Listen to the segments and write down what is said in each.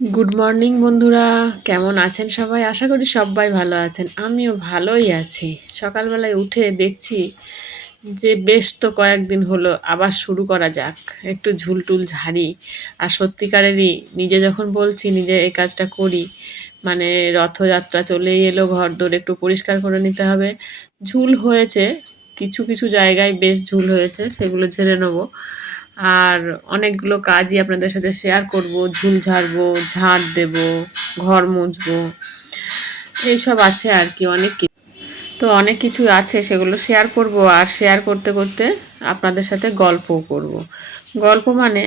Good morning বন্ধুরা, কেমন আছেন সবাই? আশা করি সবাই ভালো আছেন। আমিও ভালোই আছি। সকালবেলায় উঠে দেখছি যে বেশ তো কয়েকদিন হলো, আবার শুরু করা যাক, একটু ঝুলটুল ঝাড়ি। আর সত্যিকারেরই নিজে যখন বলছি নিজে এই কাজটা করি, মানে রথযাত্রা চলেই এলো, ঘরদোর একটু পরিষ্কার করে নিতে হবে। ঝুল হয়েছে, কিছু কিছু জায়গায় বেশ ঝুল হয়েছে, সেগুলো ঝেড়ে নেবো। আর অনেকগুলো কাজই আপনাদের সাথে শেয়ার করব। ঝুল ঝাড়বো, ঝাড় দেব, ঘর মুছবো, এইসব আছে আর কি, অনেক কিছু। তো অনেক কিছু আছে, সেগুলো শেয়ার করব। আর শেয়ার করতে করতে আপনাদের সাথে গল্পও করব। গল্প মানে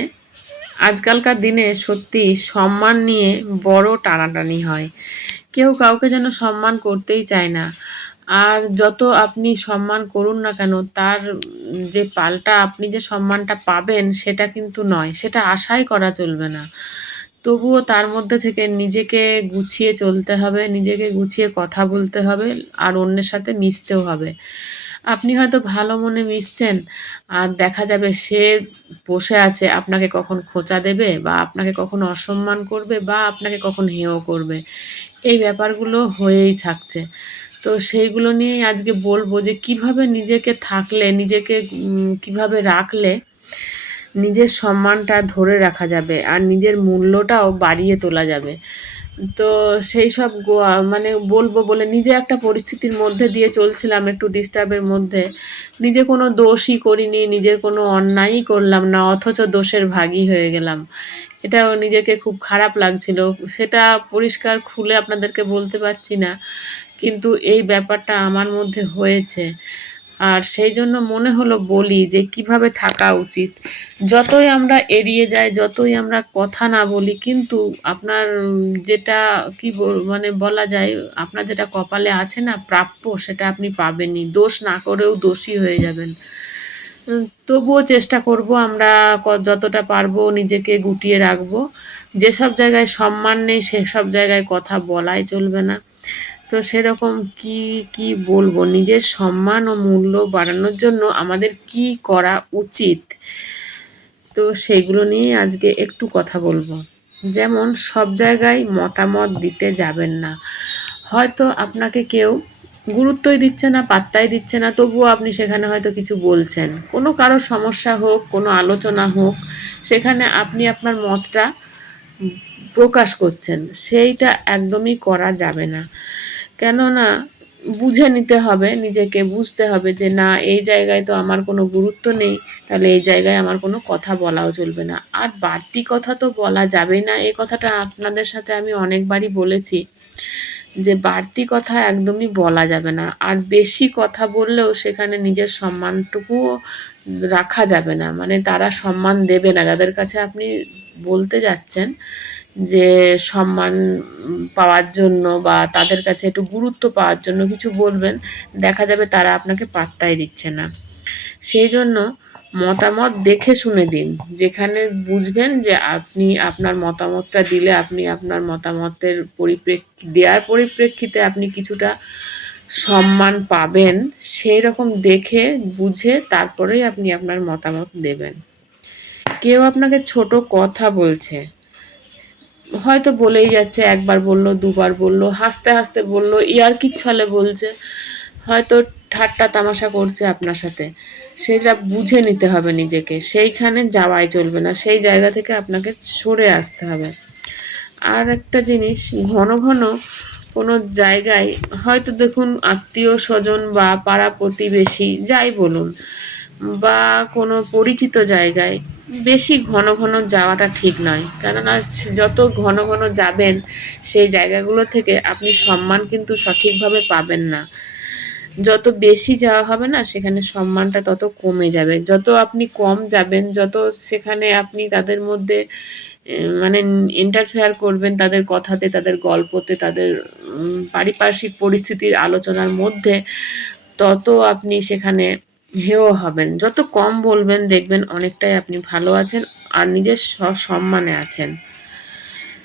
আজকালকার দিনে সত্যি সম্মান নিয়ে বড় টানাটানি হয়। কেউ কাউকে যেন সম্মান করতেই চায় না। আর যত আপনি সম্মান করুন না কেন, তার যে পাল্টা আপনি যে সম্মানটা পাবেন সেটা কিন্তু নয়, সেটা আশাই করা চলবে না। তবুও তার মধ্যে থেকে নিজেকে গুছিয়ে চলতে হবে, নিজেকে গুছিয়ে কথা বলতে হবে, আর অন্যের সাথে মিশতেও হবে। আপনি হয়তো ভালো মনে মিশছেন, আর দেখা যাবে সে বসে আছে আপনাকে কখন খোঁচা দেবে, বা আপনাকে কখন অসম্মান করবে, বা আপনাকে কখন হেয় করবে। এই ব্যাপারগুলো হয়েই থাকছে। তো সেইগুলো নিয়েই আজকে বলবো যে কিভাবে নিজেকে থাকলে, নিজেকে কিভাবে রাখলে নিজের সম্মানটা ধরে রাখা যাবে আর নিজের মূল্যটাও বাড়িয়ে তোলা যাবে। তো সেই সব মানে বলবো বলে নিজে একটা পরিস্থিতির মধ্যে দিয়ে চলছিলাম, একটু ডিস্টার্বের মধ্যে। নিজে কোনো দোষই করিনি, নিজের কোনো অন্যায়ই করলাম না, অথচ দোষের ভাগী হয়ে গেলাম। এটাও নিজেকে খুব খারাপ লাগছিল। সেটা পরিষ্কার খুলে আপনাদেরকে বলতে পারছি না, কিন্তু এই ব্যাপারটা আমার মধ্যে হয়েছে। আর সেই জন্য মনে হলো বলি যে কিভাবে থাকা উচিত। যতই আমরা এড়িয়ে যাই, যতই আমরা কথা না বলি, কিন্তু আপনার যেটা মানে বলা যায়, আপনার যেটা কপালে আছে না প্রাপ্য, সেটা আপনি পাবেনই। দোষ না করেও দোষী হয়ে যাবেন। তবুও চেষ্টা করব আমরা যতটা পারবো নিজেকে গুটিয়ে রাখবো। যেসব জায়গায় সম্মান নেই সেসব জায়গায় কথা বলাই চলবে না। তো সেরকম কি কি বলবো, নিজের সম্মান ও মূল্য বাড়ানোর জন্য আমাদের কি করা উচিত, তো সেইগুলো নিয়ে আজকে একটু কথা বলবো। যেমন সব জায়গায় মতামত দিতে যাবেন না। হয়তো আপনাকে কেউ গুরুত্বই দিচ্ছে না, পাত্তাই দিচ্ছে না, তবুও আপনি সেখানে হয়তো কিছু বলছেন। কোনো কারো সমস্যা হোক, কোনো আলোচনা হোক, সেখানে আপনি আপনার মতটা প্রকাশ করছেন। সেইটা একদমই করা যাবে না। কেননা বুঝে নিতে হবে, নিজেকে বুঝতে হবে যে না, এই জায়গায় তো আমার কোনো গুরুত্ব নেই, তাহলে এই জায়গায় আমার কোনো কথা বলাও চলবে না। আর বাড়তি কথা তো বলা যাবেই না, এই কথাটা আপনাদের সাথে আমি অনেকবারই বলেছি যে বাড়তি কথা একদমই বলা যাবে না। আর বেশি কথা বললেও সেখানে নিজের সম্মানটুকুও রাখা যাবে না, মানে তারা সম্মান দেবে না যাদের কাছে আপনি বলতে যাচ্ছেন যে সম্মান পাওয়ার জন্য বা তাদের কাছে একটু গুরুত্ব পাওয়ার জন্য কিছু বলবেন, দেখা যাবে তারা আপনাকে পাত্তাই দিচ্ছে না। সেই জন্য মতামত দেখে শুনে দিন। যেখানে বুঝবেন যে আপনি আপনার মতামতটা দিলে আপনি আপনার মতামতের দেওয়ার পরিপ্রেক্ষিতে আপনি কিছুটা সম্মান পাবেন, সেই রকম দেখে বুঝে তারপরেই আপনি আপনার মতামত দেবেন। কেউ আপনাকে ছোট কথা বলছে, হয়তো বলেই যাচ্ছে, একবার বলল, দুবার বলল, হাসতে হাসতে বলল, ইয়ার্কির ছলে বলছে, হয়তো ঠাট্টা তামাশা করছে আপনার সাথে। সেটা বুঝে নিতে হবে নিজেকে, সেইখানে যাওয়াই চলবে না, সেই জায়গা থেকে আপনাকে সরে আসতে হবে। আর একটা জিনিস, ঘন ঘন কোনো জায়গায়, হয়তো দেখুন আত্মীয় স্বজন বা পাড়া প্রতিবেশী যাই বলুন, বা কোনো পরিচিত জায়গায় বেশি ঘন ঘন যাওয়াটা ঠিক নয়। কেননা যত ঘন ঘন যাবেন সেই জায়গাগুলো থেকে আপনি সম্মান কিন্তু সঠিকভাবে পাবেন না। যত বেশি যাওয়া হবে না, সেখানে সম্মানটা তত কমে যাবে। যত আপনি কম যাবেন, যত সেখানে আপনি তাদের মধ্যে মানে ইন্টারফেয়ার করবেন, তাদের কথাতে, তাদের গল্পতে, তাদের পারিপার্শ্বিক পরিস্থিতির আলোচনার মধ্যে, তত আপনি সেখানে হেয় হবেন। যত কম বলবেন দেখবেন অনেকটাই আপনি ভালো আছেন আর নিজের সসম্মানে আছেন।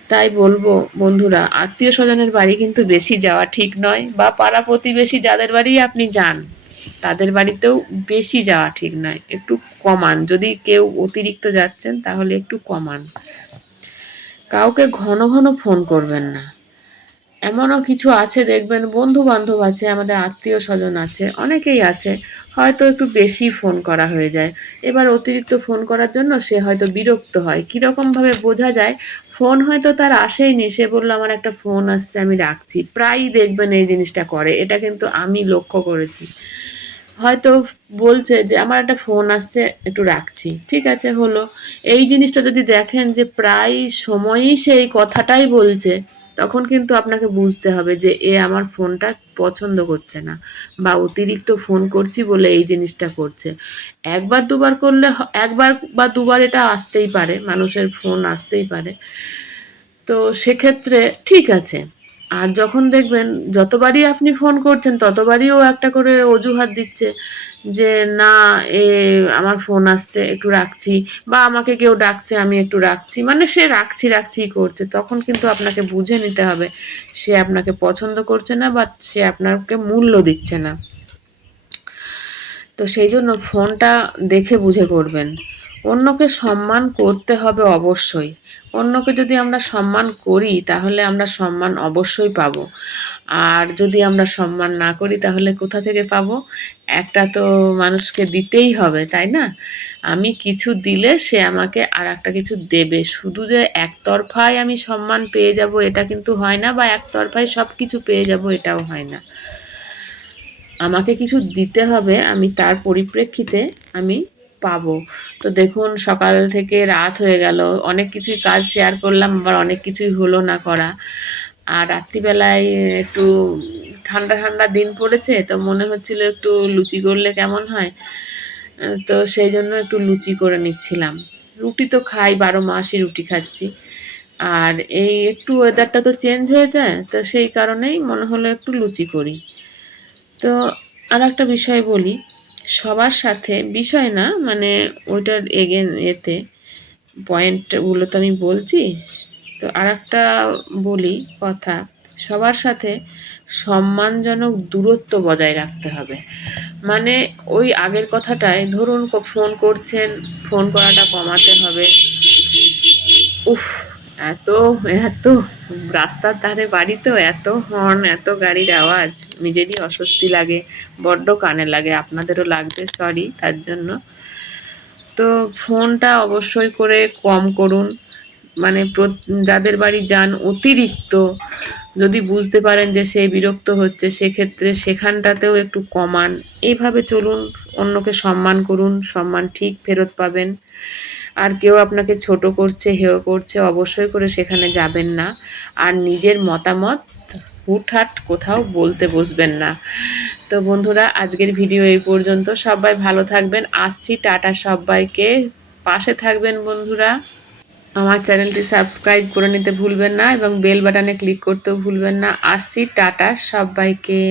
তাই বলবো বন্ধুরা, আত্মীয় স্বজনের বাড়ি কিন্তু বেশি যাওয়া ঠিক নয়, বা পাড়া প্রতিবেশী যাদের বাড়ি আপনি যান তাদের বাড়িতেও বেশি যাওয়া ঠিক নয়। একটু কমান, যদি কেউ অতিরিক্ত যাচ্ছেন তাহলে একটু কমান। কাউকে ঘন ঘন ফোন করবেন না। এমনও কিছু আছে দেখবেন, বন্ধু বান্ধব আছে, আমাদের আত্মীয় স্বজন আছে, অনেকেই আছে, হয়তো একটু বেশি ফোন করা হয়ে যায়। এবার অতিরিক্ত ফোন করার জন্য সে হয়তো বিরক্ত হয়। কীরকম ভাবে বোঝা যায়? ফোন হয়তো তার আসেইনি, সে বললো আমার একটা ফোন আসছে আমি রাখছি। প্রায়ই দেখবেন এই জিনিসটা করে, এটা কিন্তু আমি লক্ষ্য করেছি। হয়তো বলছে যে আমার একটা ফোন আসছে একটু রাখছি, ঠিক আছে হলো। এই জিনিসটা যদি দেখেন যে প্রায় সময়ই সে এই কথাটাই বলছে, তখন কিন্তু আপনাকে বুঝতে হবে যে এ আমার ফোনটা পছন্দ করছে না, বা অতিরিক্ত ফোন করছি বলে এই জিনিসটা করছে। একবার দুবার করলে একবার বা দুবার এটা আসতেই পারে, মানুষের ফোন আসতেই পারে, তো সেক্ষেত্রে ঠিক আছে। আর যখন দেখবেন যতবারই আপনি ফোন করছেন ততবারই ও একটা করে অজুহাত দিচ্ছে যে না, এ আমার ফোন আসছে একটু রাখছি, বা আমাকে কেউ ডাকছে আমি একটু রাখছি, মানে সে রাখছি রাখছিই করছে, তখন কিন্তু আপনাকে বুঝে নিতে হবে সে আপনাকে পছন্দ করছে না, বা সে আপনাকে মূল্য দিচ্ছে না। তো সেই জন্য ফোনটা দেখে বুঝে করবেন। অন্যকে সম্মান করতে হবে অবশ্যই। অন্যকে যদি আমরা সম্মান করি তাহলে আমরা সম্মান অবশ্যই পাবো। আর যদি আমরা সম্মান না করি তাহলে কোথা থেকে পাবো? একটা তো মানুষকে দিতেই হবে, তাই না? আমি কিছু দিলে সে আমাকে আর একটা কিছু দেবে। শুধু যে একতরফায় আমি সম্মান পেয়ে যাব এটা কিন্তু হয় না, বা একতরফায় সব কিছু পেয়ে যাব এটাও হয় না। আমাকে কিছু দিতে হবে, আমি তার পরিপ্রেক্ষিতে আমি পাবো। তো দেখুন সকাল থেকে রাত হয়ে গেল, অনেক কিছুই কাজ শেয়ার করলাম, আবার অনেক কিছুই হলো না করা। আর রাত্রিবেলায় একটু ঠান্ডা ঠান্ডা দিন পড়েছে, তো মনে হচ্ছিল একটু লুচি করলে কেমন হয়। তো সেই জন্য একটু লুচি করে নিচ্ছিলাম। রুটি তো খাই, 12 মাসই রুটি খাচ্ছি। আর এই একটু ওয়েদারটা তো চেঞ্জ হয়ে যায়, তো সেই কারণেই মনে হলো একটু লুচি করি। তো আর একটা বিষয় বলি, সবার সাথে বিষয় না, মানে ওইটার এতে পয়েন্টগুলো তো আমি বলছি। তো আর একটা বলি কথা, সবার সাথে সম্মানজনক দূরত্ব বজায় রাখতে হবে। মানে ওই আগের কথাটায় ধরুন ফোন করছেন, ফোন করাটা কমাতে হবে। উফ, এত এত রাস্তার ধারে বাড়ি, তো এত হর্ন, এত গাড়ির আওয়াজ, নিজেরই অস্বস্তি লাগে, বড্ড কানে লাগে, আপনাদেরও লাগবে, সরি তার জন্য। তো ফোনটা অবশ্যই করে কম করুন। মানে যাদের বাড়ি যান অতিরিক্ত, যদি বুঝতে পারেন যে সে বিরক্ত হচ্ছে সেক্ষেত্রে সেখানটাতেও একটু কমান। এইভাবে চলুন, অন্যকে সম্মান করুন, সম্মান ঠিক ফেরত পাবেন। আর কেউ আপনাকে ছোট করছে, হেয় করছে, অবশ্যই করে সেখানে যাবেন না। আর নিজের মতামত হুটহাট কোথাও বলতে বসবেন না। তো বন্ধুরা, আজকের ভিডিও এই পর্যন্ত। সবাই ভালো থাকবেন, আসছি, টাটা সবাইকে। পাশে থাকবেন বন্ধুরা। আমার চ্যানেলটি সাবস্ক্রাইব করে নিতে ভুলবেন না, এবং বেল বাটনে ক্লিক করতেও ভুলবেন না। আসছি, টাটা সবাইকে।